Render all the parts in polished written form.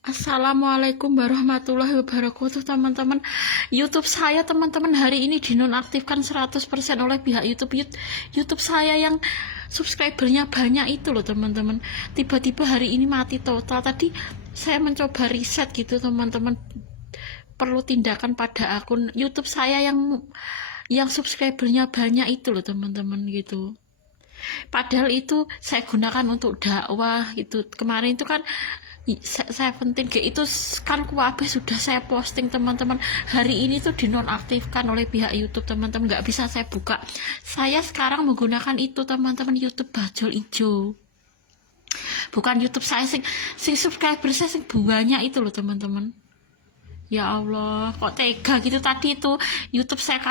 Assalamualaikum warahmatullahi wabarakatuh teman-teman. YouTube saya teman-teman hari ini dinonaktifkan 100% oleh pihak YouTube. YouTube saya yang subscribernya banyak itu loh teman-teman. Tiba-tiba hari ini mati total. Tadi saya mencoba riset gitu teman-teman. Perlu tindakan pada akun YouTube saya yang subscribernya banyak itu loh teman-teman gitu. Padahal itu saya gunakan untuk dakwah gitu. Kemarin itu kan 17G itu kan kuabe sudah saya posting teman-teman. Hari ini tuh dinonaktifkan oleh pihak YouTube teman-teman, nggak bisa saya buka. Saya sekarang menggunakan itu teman-teman, YouTube Bajul Ijo, bukan YouTube saya sing subscriber saya sing banyak itu loh teman-teman. Ya Allah, kok tega gitu. Tadi itu YouTube saya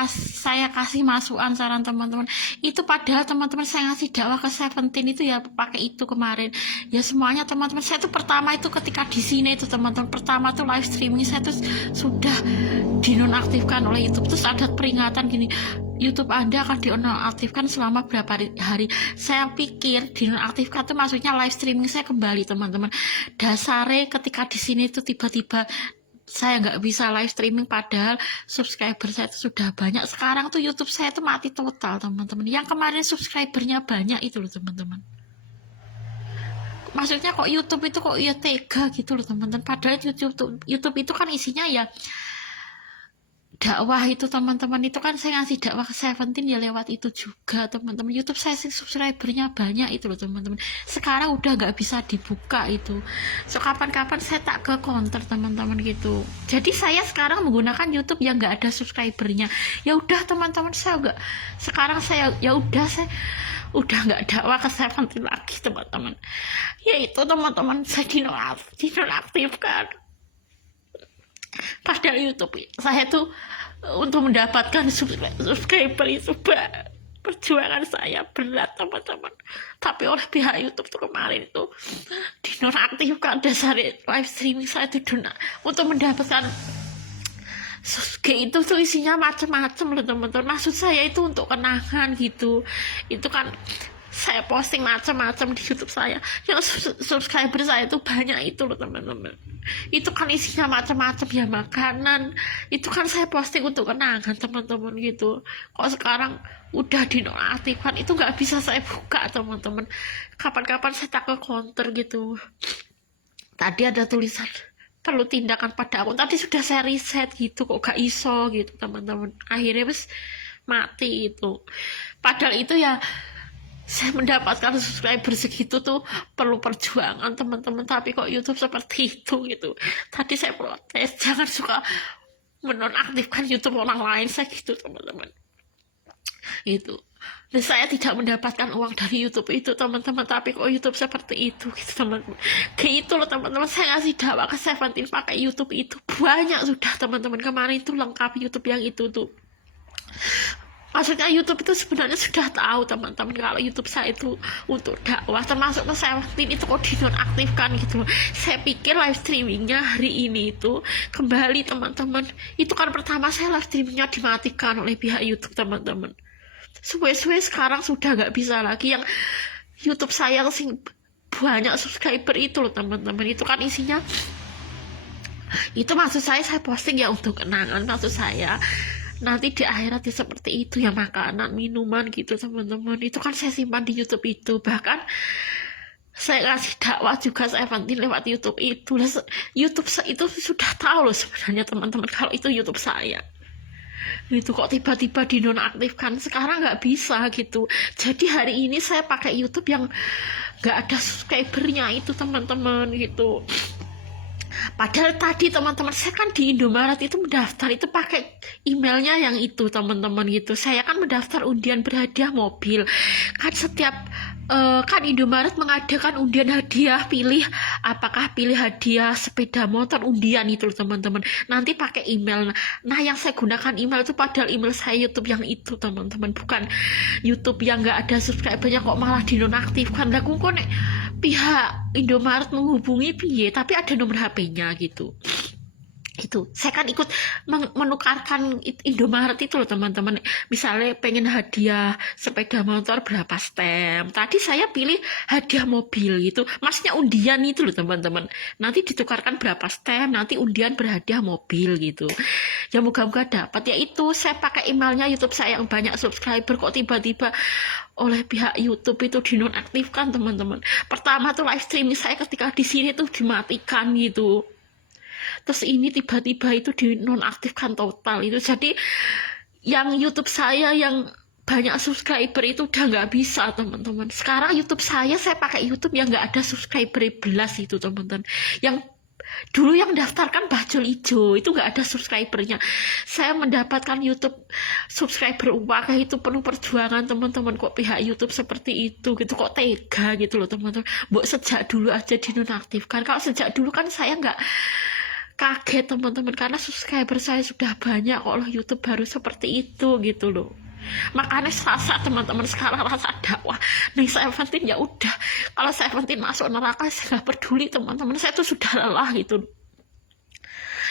kasih masukan saran teman-teman. Itu padahal teman-teman saya ngasih dakwah ke Seventeen itu ya pakai itu kemarin. Ya semuanya teman-teman. Saya tuh pertama itu ketika di sini itu teman-teman, pertama tuh live streaming saya tuh sudah dinonaktifkan oleh YouTube. Terus ada peringatan gini, YouTube Anda akan dinonaktifkan selama berapa hari. Saya pikir dinonaktifkan itu maksudnya live streaming saya kembali teman-teman. Dasarnya ketika di sini itu tiba-tiba saya nggak bisa live streaming padahal subscriber saya itu sudah banyak. Sekarang tuh YouTube saya tuh mati total teman-teman. Yang kemarin subscribernya banyak itu loh teman-teman. Maksudnya kok YouTube itu kok ya tega gitu loh teman-teman. Padahal YouTube itu kan isinya ya dakwah itu teman-teman. Itu kan saya ngasih dakwah ke Seventeen ya lewat itu juga teman-teman. YouTube saya sih subscribernya banyak itu loh teman-teman. Sekarang udah nggak bisa dibuka itu. So kapan-kapan saya tak ke counter teman-teman gitu. Jadi saya sekarang menggunakan YouTube yang nggak ada subscribernya. Ya udah teman-teman, sekarang saya udah nggak dakwah ke Seventeen lagi teman-teman. Ya itu teman-teman, saya dinonaktifkan. Padahal YouTube saya tuh untuk mendapatkan subscriber itu perjuangan saya berat teman-teman. Tapi oleh pihak YouTube tuh kemarin itu dinonaktifkan. Dasar live streaming saya tuh untuk mendapatkan itu tuh isinya macam-macam loh teman-teman. Maksud saya itu untuk kenangan gitu. Itu kan saya posting macam-macam di YouTube saya. Yang subscriber saya itu banyak itu loh teman-teman. Itu kan isinya macam-macam ya, makanan. Itu kan saya posting untuk kenangan teman-teman gitu. Kok sekarang udah dinonaktifkan, itu nggak bisa saya buka teman-teman. Kapan-kapan saya tak ke counter gitu. Tadi ada tulisan perlu tindakan pada akun. Tadi sudah saya riset gitu, kok gak iso gitu teman-teman. Akhirnya wes mati itu. Padahal itu ya saya mendapatkan subscriber segitu tuh perlu perjuangan teman-teman. Tapi kok YouTube seperti itu gitu. Tadi saya protes, jangan suka menonaktifkan YouTube orang lain, saya gitu teman-teman. Itu. Dan saya tidak mendapatkan uang dari YouTube itu teman-teman. Tapi kok YouTube seperti itu gitu teman-teman. Kayak itu loh teman-teman, saya ngasih dakwah ke Seventeen pakai YouTube itu banyak sudah teman-teman. Kemarin itu lengkap YouTube yang itu tuh. Maksudnya YouTube itu sebenarnya sudah tahu teman-teman kalau YouTube saya itu untuk dakwah, termasuk ke Seventeen itu kok dinonaktifkan gitu. Saya pikir live streamingnya hari ini itu kembali teman-teman. Itu kan pertama saya live streamingnya dimatikan oleh pihak YouTube teman-teman. Suwe-suwe sekarang sudah nggak bisa lagi. Yang YouTube saya sing banyak subscriber itu loh teman-teman. Itu kan isinya, itu maksud saya posting ya untuk kenangan. Maksud saya nanti di akhirat ya seperti itu ya, makanan minuman gitu teman-teman. Itu kan saya simpan di YouTube itu. Bahkan saya kasih dakwah juga Seventeen lewat YouTube itu. YouTube itu sudah tahu loh sebenarnya teman-teman kalau itu YouTube saya. Itu kok tiba-tiba dinonaktifkan sekarang nggak bisa gitu. Jadi hari ini saya pakai YouTube yang nggak ada subscribernya itu teman-teman gitu. Padahal tadi teman-teman saya kan di Indomaret itu mendaftar itu pakai emailnya yang itu teman-teman gitu. Saya kan mendaftar undian berhadiah mobil. Kan setiap kan Indomaret mengadakan undian hadiah, apakah pilih hadiah sepeda motor undian itu teman-teman. Nanti pakai email. Nah yang saya gunakan email itu padahal email saya YouTube yang itu teman-teman, bukan YouTube yang nggak ada subscribernya kok malah dinonaktifkan. Lah kok nek pihak Indomaret menghubungi piye tapi ada nomor HP-nya gitu. Itu saya kan ikut menukarkan Indomaret itu loh teman-teman. Misalnya pengen hadiah sepeda motor berapa stem, tadi saya pilih hadiah mobil gitu, maksudnya undian itu loh teman-teman. Nanti ditukarkan berapa stem, nanti undian berhadiah mobil gitu. Ya moga-moga dapat. Ya itu saya pakai emailnya YouTube saya yang banyak subscriber, kok tiba-tiba oleh pihak YouTube itu dinonaktifkan teman-teman. Pertama tuh live streaming saya ketika di sini tuh dimatikan gitu, terus ini tiba-tiba itu dinonaktifkan total itu. Jadi yang YouTube saya yang banyak subscriber itu udah nggak bisa teman-teman. Sekarang YouTube saya pakai YouTube yang nggak ada subscriber belas itu teman-teman. Yang dulu yang daftarkan bajul ijo itu nggak ada subscribernya. Saya mendapatkan YouTube subscriber wakah itu penuh perjuangan teman-teman. Kok pihak YouTube seperti itu gitu, kok tega gitu loh teman-teman. Buat sejak dulu aja dinonaktifkan. Kalau sejak dulu kan saya nggak kaget teman-teman, karena subscriber saya sudah banyak kok loh, YouTube baru seperti itu gitu loh. Makanya rasa teman-teman sekarang rasa dakwah nih Seventeen, ya udah, kalau Seventeen masuk neraka saya nggak peduli teman-teman, saya tuh sudah lelah gitu.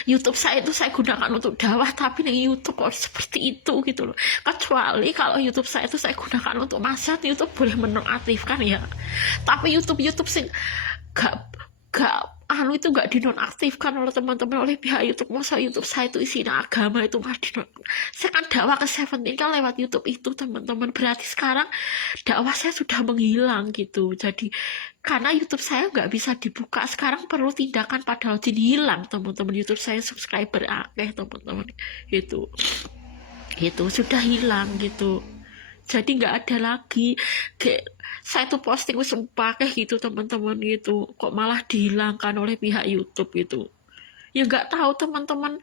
YouTube saya itu saya gunakan untuk dakwah, tapi nih YouTube kok seperti itu gitu loh. Kecuali kalau YouTube saya itu saya gunakan untuk masyarakat, YouTube boleh menonaktifkan ya. Tapi YouTube sih gak itu gak dinonaktifkan oleh teman-teman, oleh pihak YouTube. Masa YouTube saya itu isinya agama itu mah saya kan dakwah ke Seventeen kan lewat YouTube itu teman-teman. Berarti sekarang dakwah saya sudah menghilang gitu. Jadi karena YouTube saya nggak bisa dibuka sekarang, perlu tindakan padahal hilang teman-teman. YouTube saya subscriber akeh teman-teman, itu sudah hilang gitu. Jadi nggak ada lagi. Kayak saya tuh posting sumpah kayak gitu teman-teman gitu, kok malah dihilangkan oleh pihak YouTube gitu. Ya nggak tahu teman-teman,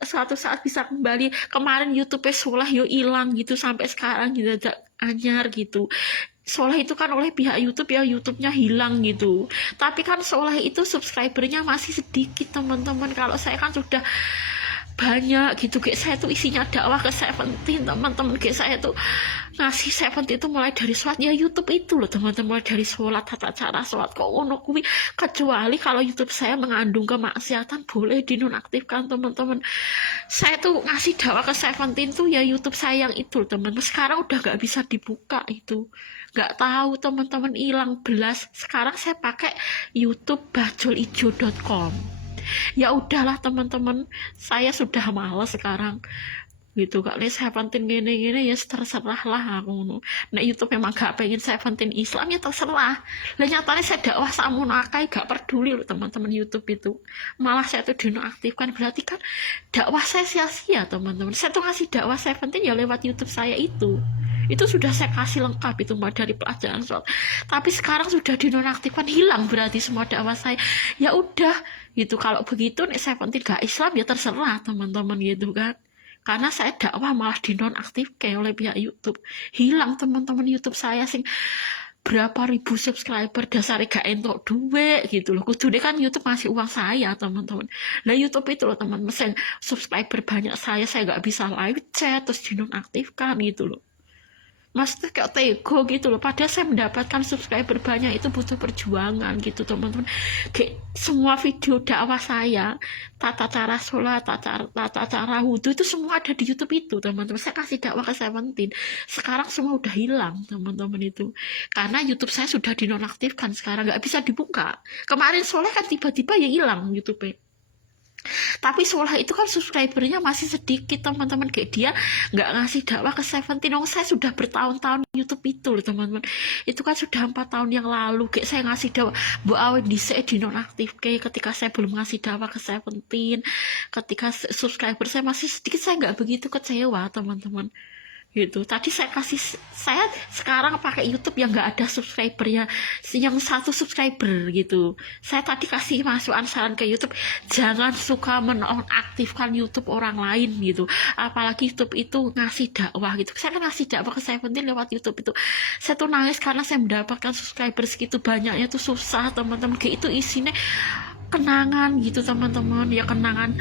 suatu saat bisa kembali. Kemarin YouTube-nya Soleh yo hilang gitu, sampai sekarang gitu ada anyar gitu. Soleh itu kan oleh pihak YouTube ya, YouTube-nya hilang gitu. Tapi kan Soleh itu subscribernya masih sedikit teman-teman. Kalau saya kan sudah banyak gitu. Kayak saya tuh isinya dakwah ke Seventeen teman-teman. Kayak saya tuh ngasih Seventeen itu mulai dari sholat ya, YouTube itu loh teman-teman, mulai dari sholat, tata cara sholat kok ono kuwi. Kecuali kalau YouTube saya mengandung kemaksiatan boleh dinonaktifkan teman-teman. Saya tuh ngasih dakwah ke Seventeen tuh ya YouTube saya yang itu teman-teman. Sekarang udah gak bisa dibuka itu, nggak tahu teman-teman, hilang belas. Sekarang saya pakai YouTube bajulijo.com. Ya udahlah teman-teman, saya sudah malas sekarang gitu. Kali Seventeen gini-gini ya terserah lah aku. Nah YouTube memang gak pengen Seventeen Islam ya terserah. Lah nyatanya saya dakwah samun akai gak peduli loh teman-teman YouTube itu. Malah saya tuh dinonaktifkan, berarti kan dakwah saya sia-sia teman-teman. Saya tuh ngasih dakwah Seventeen ya lewat YouTube saya itu. Itu sudah saya kasih lengkap itu mbak, dari pelajaran sholat. Tapi sekarang sudah dinonaktifkan, hilang berarti semua dakwah saya. Ya udah gitu, kalau begitu nih Seventeen gak Islam ya terserah teman-teman gitu kan. Karena saya dakwah malah dinonaktifkan oleh pihak YouTube. Hilang teman-teman YouTube saya sing berapa ribu subscriber, dasar gak entok duit gitu loh. Kudune kan YouTube masih uang saya teman-teman. Nah YouTube itu loh teman, mesin subscriber banyak saya gak bisa live chat terus dinonaktifkan gitu loh. Maksudnya kayak tego gitu loh. Padahal saya mendapatkan subscriber banyak itu butuh perjuangan gitu teman-teman. Kayak semua video dakwah saya, tata cara sholat, tata cara wudhu itu semua ada di YouTube itu teman-teman. Saya kasih dakwah ke Seventeen. Sekarang semua udah hilang teman-teman itu. Karena YouTube saya sudah dinonaktifkan, sekarang nggak bisa dibuka. Kemarin Soleh kan tiba-tiba ya hilang YouTube-nya. Tapi Soleh itu kan subscribernya masih sedikit teman-teman. Kayak dia nggak ngasih dakwah ke Seventeen. Saya sudah bertahun-tahun YouTube itu loh teman-teman. Itu kan sudah 4 tahun yang lalu. Kayak saya ngasih dakwah Bu Awin di saya dinonaktif kayak ketika saya belum ngasih dakwah ke Seventeen. Ketika subscriber saya masih sedikit, saya nggak begitu kecewa teman-teman gitu. Tadi saya sekarang pakai YouTube yang nggak ada subscribernya, yang 1 subscriber gitu. Saya tadi kasih masukan saran ke YouTube, jangan suka menonaktifkan YouTube orang lain gitu, apalagi YouTube itu ngasih dakwah gitu. Saya kan ngasih dakwah ke Seventeen lewat YouTube itu. Saya tuh nangis karena saya mendapatkan subscriber segitu banyaknya tuh susah teman-teman. Kayak itu isinya kenangan gitu teman-teman, ya kenangan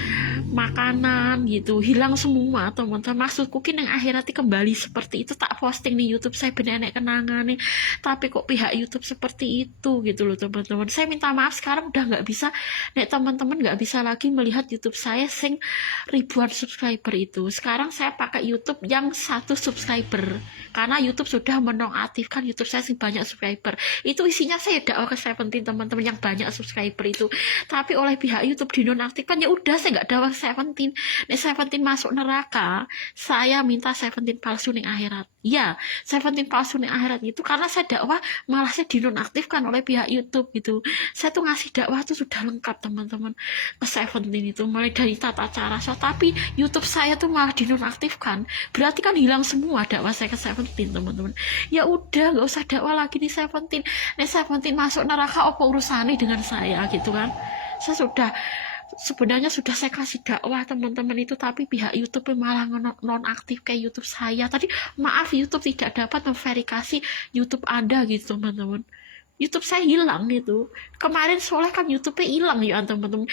makanan gitu hilang semua teman-teman. Maksudku ki yang akhirat kembali seperti itu tak posting di YouTube saya bener kenangan nih, tapi kok pihak YouTube seperti itu gitu loh teman-teman. Saya minta maaf, sekarang udah nggak bisa, nek teman-teman nggak bisa lagi melihat YouTube saya sing ribuan subscriber itu. Sekarang saya pakai YouTube yang 1 subscriber karena YouTube sudah menonaktifkan YouTube saya sing banyak subscriber. Itu isinya saya dakwah ke Seventeen teman-teman yang banyak subscriber itu, tapi oleh pihak YouTube dinonaktifkan. Ya udah, saya nggak dakwah Seventeen. Nek Seventeen masuk neraka, saya minta Seventeen palsu ning akhirat. Ya, Seventeen palsu ning akhirat itu karena saya dakwah malah saya dinonaktifkan oleh pihak YouTube gitu. Saya tuh ngasih dakwah tuh sudah lengkap teman-teman ke Seventeen itu, mulai dari tata cara tapi YouTube saya tuh malah dinonaktifkan. Berarti kan hilang semua dakwah saya ke Seventeen teman-teman. Ya udah, nggak usah dakwah lagi di Seventeen. Nek Seventeen masuk neraka, apa urusannya dengan saya gitu kan. Saya sebenarnya sudah saya kasih dakwah teman-teman itu, tapi pihak YouTube malah nonaktif kayak YouTube saya. Tadi maaf, YouTube tidak dapat memverifikasi YouTube Anda gitu teman-teman. YouTube saya hilang gitu. Kemarin Soleh kan YouTube-nya hilang ya teman-teman.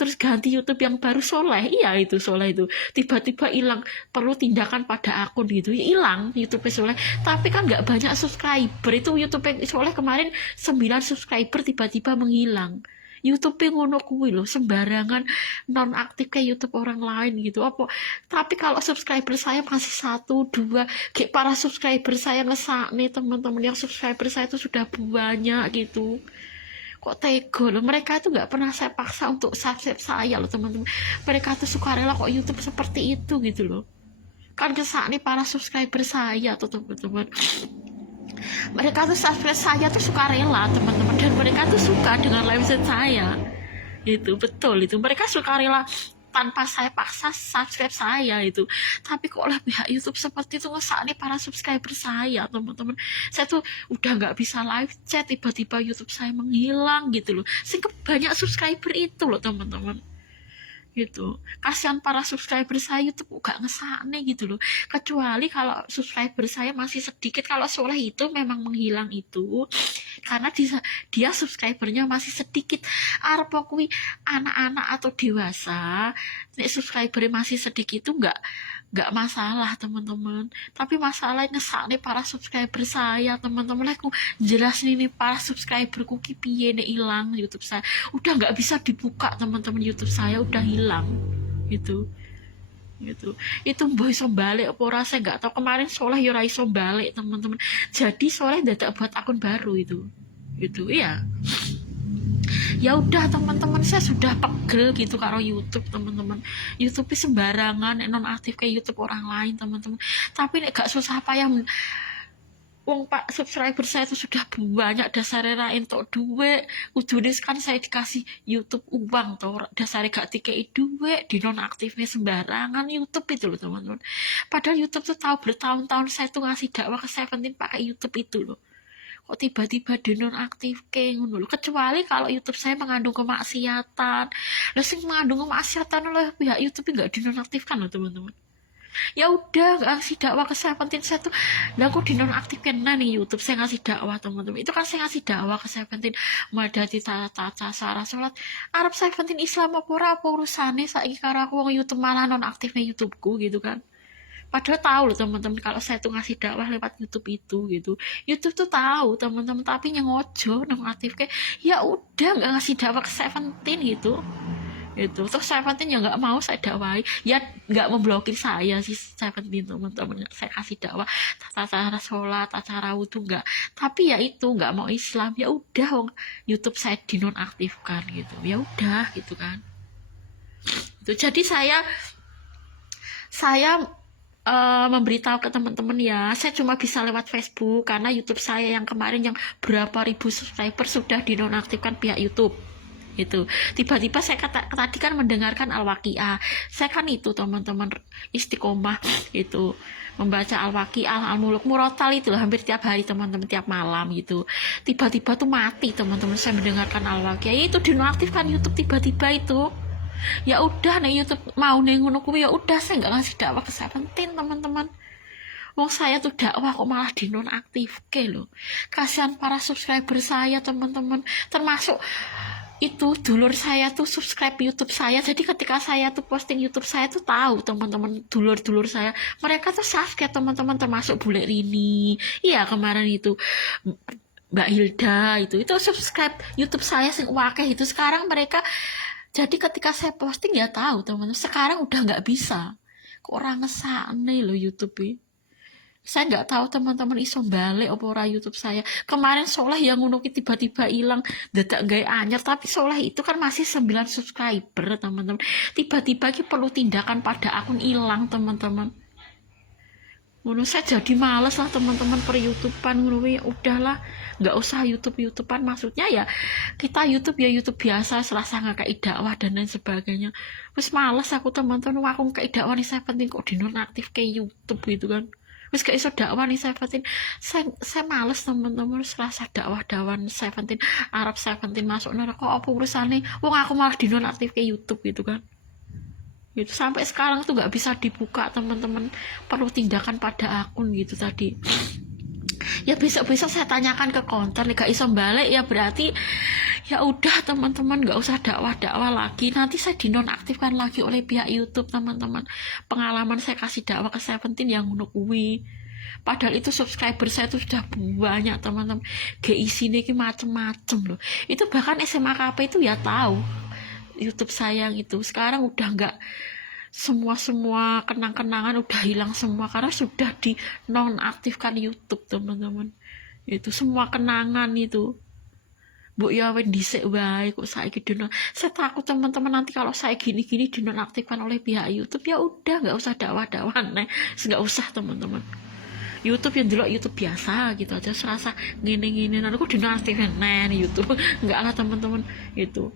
Terus ganti YouTube yang baru Soleh. Iya itu Soleh itu. Tiba-tiba hilang. Perlu tindakan pada akun gitu. Ya, hilang YouTube Soleh. Tapi kan nggak banyak subscriber. Itu YouTube Soleh kemarin 9 subscriber tiba-tiba menghilang. YouTube ngono kuwi lho, sembarangan nonaktif kayak YouTube orang lain gitu. Apa? Tapi kalau subscriber saya masih 1, 2, kayak para subscriber saya ngesakne teman-teman, yang subscriber saya itu sudah banyak gitu. Kok tega loh, mereka itu nggak pernah saya paksa untuk subscribe saya loh teman-teman. Mereka tuh sukarela kok YouTube seperti itu gitu loh. Kan kesakne para subscriber saya tuh teman-teman. Mereka tuh subscribe saya tuh suka rela teman-teman, dan mereka tuh suka dengan livestream saya. Itu betul, itu mereka suka rela tanpa saya paksa subscribe saya itu. Tapi kok oleh pihak YouTube seperti itu ngesakne para subscriber saya teman-teman. Saya tuh udah nggak bisa live chat, tiba-tiba YouTube saya menghilang gitu loh. Sehingga banyak subscriber itu loh teman-teman gitu. Kasihan para subscriber saya tuh gak ngesakne gitu loh. Kecuali kalau subscriber saya masih sedikit. Kalau Soleh itu memang menghilang itu karena dia subscribernya masih sedikit. Arep kuwi anak-anak atau dewasa, nek subscribernya masih sedikit itu nggak masalah teman-teman. Tapi masalah ngesakne para subscriber saya teman-teman. Aku jelas nih para subscriberku ki piye nek hilang YouTube saya. Udah nggak bisa dibuka teman-teman, YouTube saya udah hilang gitu. Itu mbok iso balik apa ora saya nggak tahu. Kemarin Soleh ya ora iso balik teman-teman. Jadi Soleh dadak buat akun baru itu iya. Ya udah teman-teman, saya sudah pegel gitu karo YouTube teman-teman. YouTube sembarangan nonaktif kayak YouTube orang lain teman-teman. Tapi nek gak susah payah, wong pak subscriber saya itu sudah banyak, dasarnya ra entuk duit. Ujune kan saya dikasih YouTube uang toh, dasarnya gak dikei duit, dinonaktifnya sembarangan YouTube itu loh teman-teman. Padahal YouTube tuh tahu bertahun-tahun saya tuh ngasih dakwah ke Seventeen pakai YouTube itu loh. Kok tiba-tiba dinonaktifke ngono lho. Kecuali kalau YouTube saya mengandung kemaksiatan. Lah sing mengandung kemaksiatan oleh pihak YouTube enggak dinonaktifkan loh teman-teman. Ya udah, nggak ngasih dakwah ke Seventeen saya tuh. Lah aku dinonaktifkan nih YouTube saya ngasih dakwah teman-teman. Itu kan saya ngasih dakwah ke Seventeen madati tata cara salat. Arab Seventeen Islam apa urusane saiki karo aku wong YouTube malah nonaktifnya YouTubeku gitu kan. Padahal tahu loh teman-teman kalau saya tuh ngasih dakwah lewat YouTube itu gitu. YouTube tuh tahu teman-teman, tapi nyengojo nonaktif kayak ya udah nggak ngasih dakwah ke Seventeen gitu. Terus Seventeen ya nggak mau saya dakwahi, ya nggak memblokir saya sih Seventeen teman-teman. Saya kasih dakwah tata cara sholat, tata cara wudhu nggak, tapi ya itu nggak mau Islam. Ya udah YouTube saya dinonaktifkan gitu. Ya udah gitu kan. Jadi saya memberitahu ke teman-teman ya, saya cuma bisa lewat Facebook karena YouTube saya yang kemarin yang berapa ribu subscriber sudah dinonaktifkan pihak YouTube. Itu tiba-tiba saya tadi kan mendengarkan Al-Waqiah. Saya kan itu teman-teman istiqomah itu membaca Al-Waqiah, Al-Muluk, Murotal itu hampir tiap hari teman-teman, tiap malam gitu. Tiba-tiba tuh mati teman-teman saya mendengarkan Al-Waqiah. Itu dinonaktifkan YouTube tiba-tiba itu. Ya udah nih YouTube mau nih ngono kuwi, ya udah saya nggak ngasih dakwah ke Seventeen teman-teman. Wong saya tuh dakwah kok malah dinonaktifke loh. Kasihan para subscriber saya teman-teman, termasuk itu dulur saya tuh subscribe YouTube saya, jadi ketika saya tuh posting YouTube saya tuh tahu teman-teman dulur-dulur saya, mereka tuh subscribe teman-teman, termasuk Bule Rini, iya kemarin itu Mbak Hilda itu subscribe YouTube saya sing wakeh itu. Sekarang mereka, jadi ketika saya posting ya tahu teman-teman, sekarang udah nggak bisa, kok orang ngesane loh YouTube ini. Saya nggak tahu teman-teman iso balik apa ora YouTube saya. Kemarin Soleh yang ngunuki tiba-tiba hilang, dadak gawe anyar, tapi Soleh itu kan masih 9 subscriber teman-teman. Tiba-tiba ki perlu tindakan pada akun hilang teman-teman. Ngono saya jadi males lah teman-teman per YouTubean ngono, ya udahlah, nggak usah YouTubean, maksudnya ya kita YouTube ya YouTube biasa, selasa nggak kayak dakwah dan lain sebagainya. Wes males aku teman-teman, aku kayak dakwah nih, saya penting kok dinonaktif kayak YouTube gitu kan. Wis gak iso dakwah nih Seventeen, saya males teman-teman, selasa dakwah-dakwan Seventeen, Arab Seventeen masuk neraka, apa urusannya, wong aku malah dinonaktif ke YouTube gitu kan. Gitu sampai sekarang tuh nggak bisa dibuka teman-teman, perlu tindakan pada akun gitu tadi. Ya besok-besok saya tanyakan ke konter, gak iso balik ya berarti ya udah teman-teman, nggak usah dakwah lagi, nanti saya dinonaktifkan lagi oleh pihak YouTube teman-teman. Pengalaman saya kasih dakwah ke Seventeen yang nunukui, padahal itu subscriber saya itu sudah banyak teman-teman, GIC ini macem-macem loh. Itu bahkan SMA KP itu ya tahu YouTube saya itu. Sekarang udah nggak, semua kenang-kenangan udah hilang semua karena sudah dinonaktifkan YouTube teman-teman. Itu semua kenangan itu Bu ya wen dhisik wae kok saiki saya takut teman-teman nanti kalau saya gini-gini dinonaktifkan oleh pihak YouTube, ya udah nggak usah dakwah-dakwan nggak usah teman-teman. YouTube yang dulu YouTube biasa gitu aja, serasa gini-gini nanti aku dinonaktifkan YouTube nggak lah teman-teman. Itu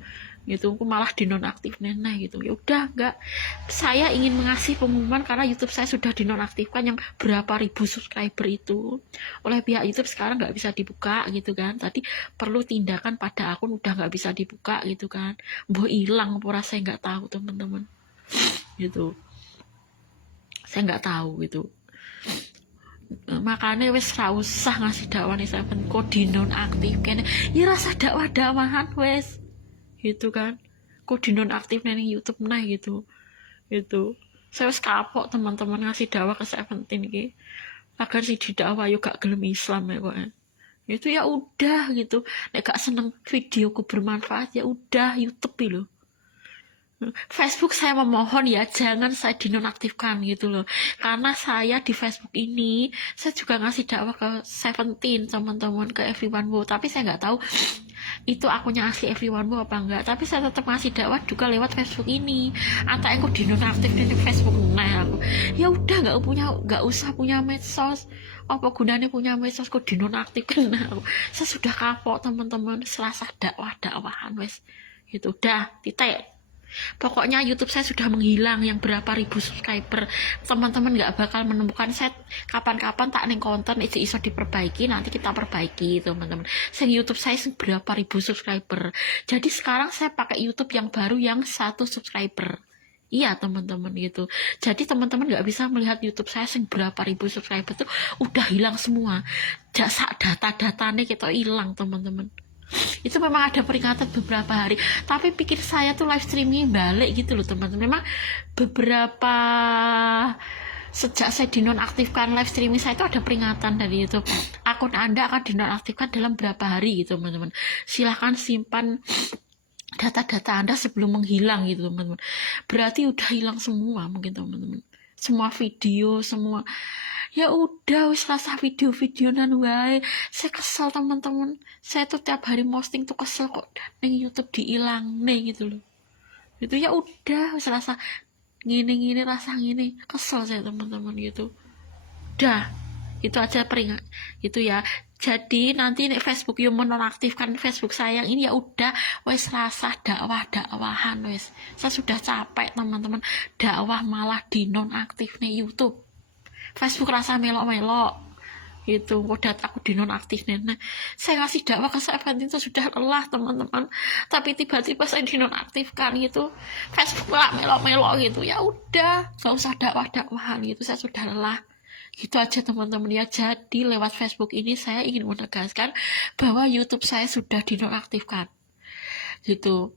aku malah dinonaktif gitu. Ya udah, nggak, saya ingin mengasih pengumuman karena YouTube saya sudah dinonaktifkan yang berapa ribu subscriber itu oleh pihak YouTube, sekarang nggak bisa dibuka gitu kan. Tadi perlu tindakan pada akun, udah nggak bisa dibuka gitu kan. Boh hilang apa saya nggak tahu teman-teman gitu, saya nggak tahu gitu. Makanya wes ra usah ngasih dakwah nih Seven, kok dinonaktifkan ya, rasa dakwah-dakwahan wes gitu kan, kok dinonaktif nih YouTube gitu. Saya wis kapok teman-teman ngasih dakwah ke Seventeen iki, agar si didakwa yo gak gelem Islam ya kok. Itu ya udah gitu, nek gak seneng videoku bermanfaat ya udah YouTube loh. Facebook saya memohon ya jangan saya dinonaktifkan gitu loh, karena saya di Facebook ini saya juga ngasih dakwah ke Seventeen teman-teman, ke Everyone Wow, tapi saya nggak tahu itu akunnya asli Everyone Wow apa enggak, tapi saya tetap ngasih dakwah juga lewat Facebook ini. Atau aku dinonaktif di Facebook, nah aku ya udah nggak usah punya medsos, apa gunanya punya medsos kok dinonaktifkan. Nah, saya sudah kapok teman-teman, selasa dakwahan wes itu udah titik. Pokoknya YouTube saya sudah menghilang yang berapa ribu subscriber, teman-teman nggak bakal menemukan saya. Kapan-kapan tak neng konten iso diperbaiki, nanti kita perbaiki teman-teman. Saya YouTube saya berapa ribu subscriber, jadi sekarang saya pakai YouTube yang baru yang 1 subscriber. Iya teman-teman gitu. Jadi teman-teman nggak bisa melihat YouTube saya sing berapa ribu subscriber tuh udah hilang semua. Jasa data-datanya kita hilang teman-teman. Itu memang ada peringatan beberapa hari, tapi pikir saya tuh live streaming balik gitu loh teman-teman. Memang beberapa sejak saya dinonaktifkan live streaming saya itu ada peringatan dari YouTube, akun Anda akan dinonaktifkan dalam berapa hari gitu teman-teman. Silahkan simpan data-data Anda sebelum menghilang gitu teman-teman. Berarti udah hilang semua mungkin teman-teman, semua video, semua. Ya udah wis rasa video-video nan wae. Saya kesel teman-teman, saya tuh tiap hari posting tuh kesel kok neng YouTube diilang nih gitu loh. Itu ya udah wis rasa gini rasa gini, kesel saya teman-teman gitu. Udah itu aja peringat gitu ya. Jadi nanti nih Facebook yang menonaktifkan Facebook saya ini ya udah wes rasa dakwahan wes. Saya sudah capek teman-teman, dakwah malah dinonaktif nih YouTube. Facebook rasa melok-melok gitu, udah aku dinonaktif nih. Nah, saya ngasih dakwah ke Seventeen itu sudah lelah teman-teman, tapi tiba-tiba saya dinonaktifkan gitu, Facebook lah melok-melok gitu. Ya udah gak usah dakwah-dakwahan gitu, saya sudah lelah gitu aja teman-teman ya. Jadi lewat Facebook ini saya ingin menegaskan bahwa YouTube saya sudah dinonaktifkan. gitu.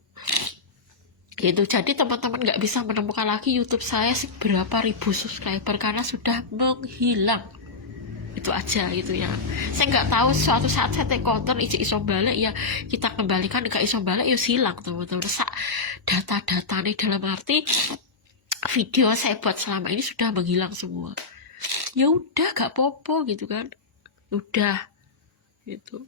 Gitu. Jadi teman-teman nggak bisa menemukan lagi YouTube saya seberapa ribu subscriber karena sudah menghilang. Itu aja gitu ya. Saya nggak tahu suatu saat saya take konten iso balik ya kita kembalikan, nggak iso balik ya hilang teman-teman. Data-data nih dalam arti video saya buat selama ini sudah menghilang semua. Ya udah gak popo gitu kan, udah gitu.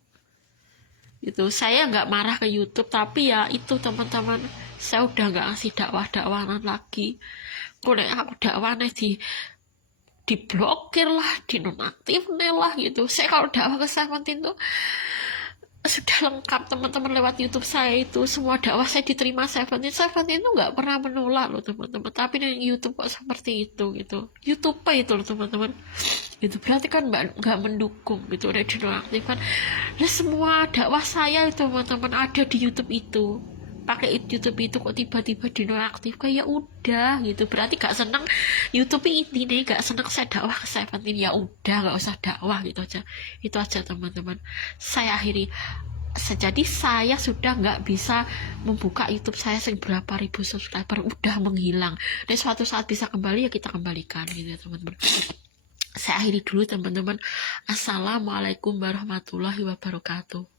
Itu saya nggak marah ke YouTube, tapi ya itu teman-teman, saya udah nggak ngasih dakwah-dakwahan lagi. Kalau aku dakwahnya diblokir lah, dinonaktif lah gitu. Saya kalau dakwah ke Seventeen tuh sudah lengkap teman-teman lewat YouTube saya itu, semua dakwah saya diterima Seventeen itu nggak pernah menolak loh teman-teman. Tapi di YouTube kok seperti itu gitu. YouTube apa itu loh teman-teman? Itu berarti kan nggak mendukung gitu, udah dinonaktifkan. Nah semua dakwah saya itu teman-teman ada di YouTube itu. Pakai YouTube itu kok tiba-tiba dinonaktifkan, ya udah gitu. Berarti gak seneng YouTube ini nih, gak seneng saya dakwah ke Seventeen, ya udah gak usah dakwah gitu aja. Itu aja teman-teman. Saya akhiri. Jadi saya sudah nggak bisa membuka YouTube saya berapa ribu subscriber, udah menghilang. Dan suatu saat bisa kembali ya kita kembalikan gitu ya teman-teman. Saya akhiri dulu teman-teman. Assalamualaikum warahmatullahi wabarakatuh.